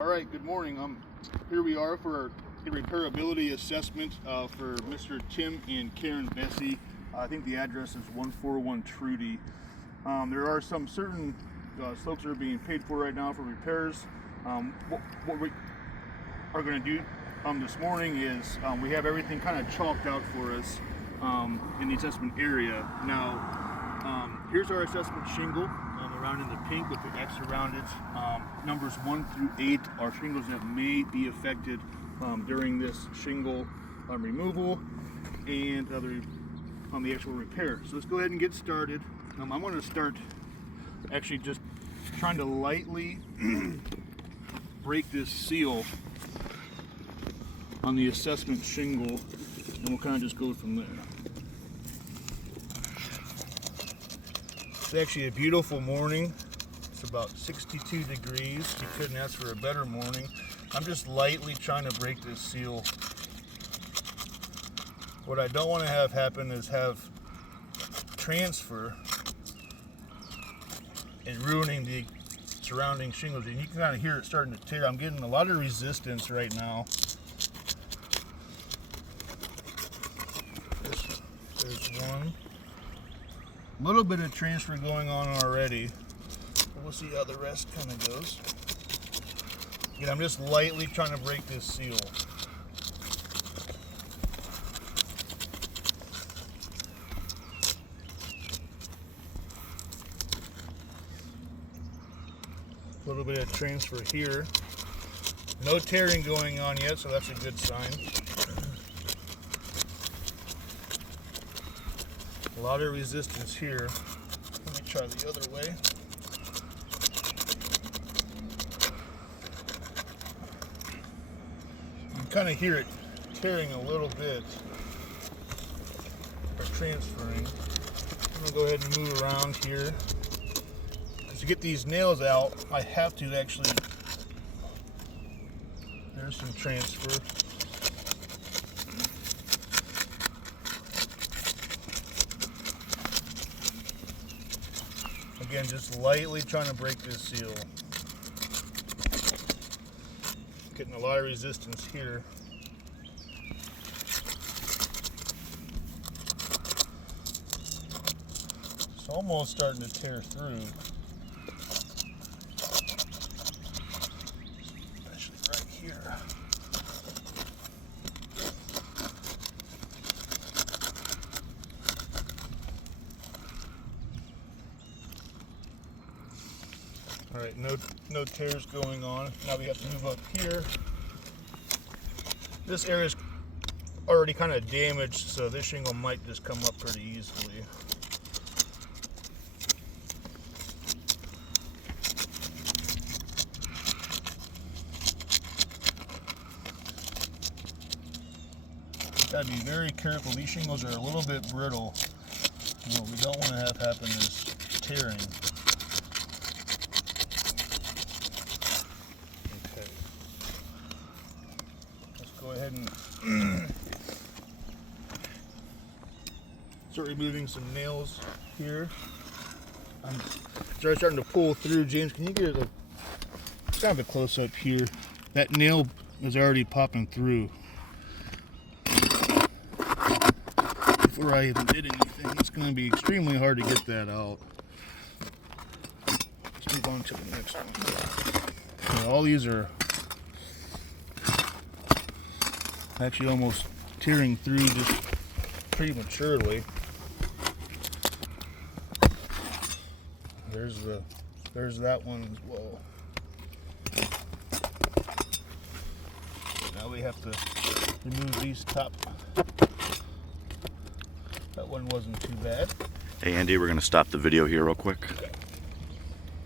All right, good morning. Here we are for a repairability assessment for Mr. Tim and Karen Vesey. I think the address is 141 Trudy. There are some certain slopes that are being paid for right now for repairs. What we are going to do this morning is we have everything kind of chalked out for us in the assessment area. Now, here's our assessment shingle. Around in the pink with the X around it. Numbers 1 through 8 are shingles that may be affected during this shingle removal and the actual repair. So let's go ahead and get started. I'm going to start actually just trying to lightly break this seal on the assessment shingle, and we'll kind of just go from there. It's actually a beautiful morning. It's about 62 degrees. You couldn't ask for a better morning. I'm just lightly trying to break this seal. What I don't want to have happen is have transfer and ruining the surrounding shingles. And you can kind of hear it starting to tear. I'm getting a lot of resistance right now. There's one. A little bit of transfer going on already. We'll see how the rest kind of goes. Again, I'm just lightly trying to break this seal. A little bit of transfer here. No tearing going on yet, so that's a good sign. A lot of resistance here. Let me try the other way. You can kind of hear it tearing a little bit, or transferring. I'm gonna go ahead and move around here. To get these nails out, I have to actually, there's some transfer. Again, just lightly trying to break this seal. Getting a lot of resistance here. It's almost starting to tear through. Especially right here. All right, no tears going on. Now we have to move up here. This area is already kind of damaged, so this shingle might just come up pretty easily. Gotta be very careful. These shingles are a little bit brittle. And what we don't want to have happen is tearing. Go ahead and start removing some nails here. I'm starting to pull through. James, can you get a kind of a close up here? That nail is already popping through. Before I even did anything, it's going to be extremely hard to get that out. Let's move on to the next one. All these are actually almost tearing through just prematurely. There's that one as well. Now we have to remove these top. That one wasn't too bad. Hey Andy, we're going to stop the video here real quick. Okay.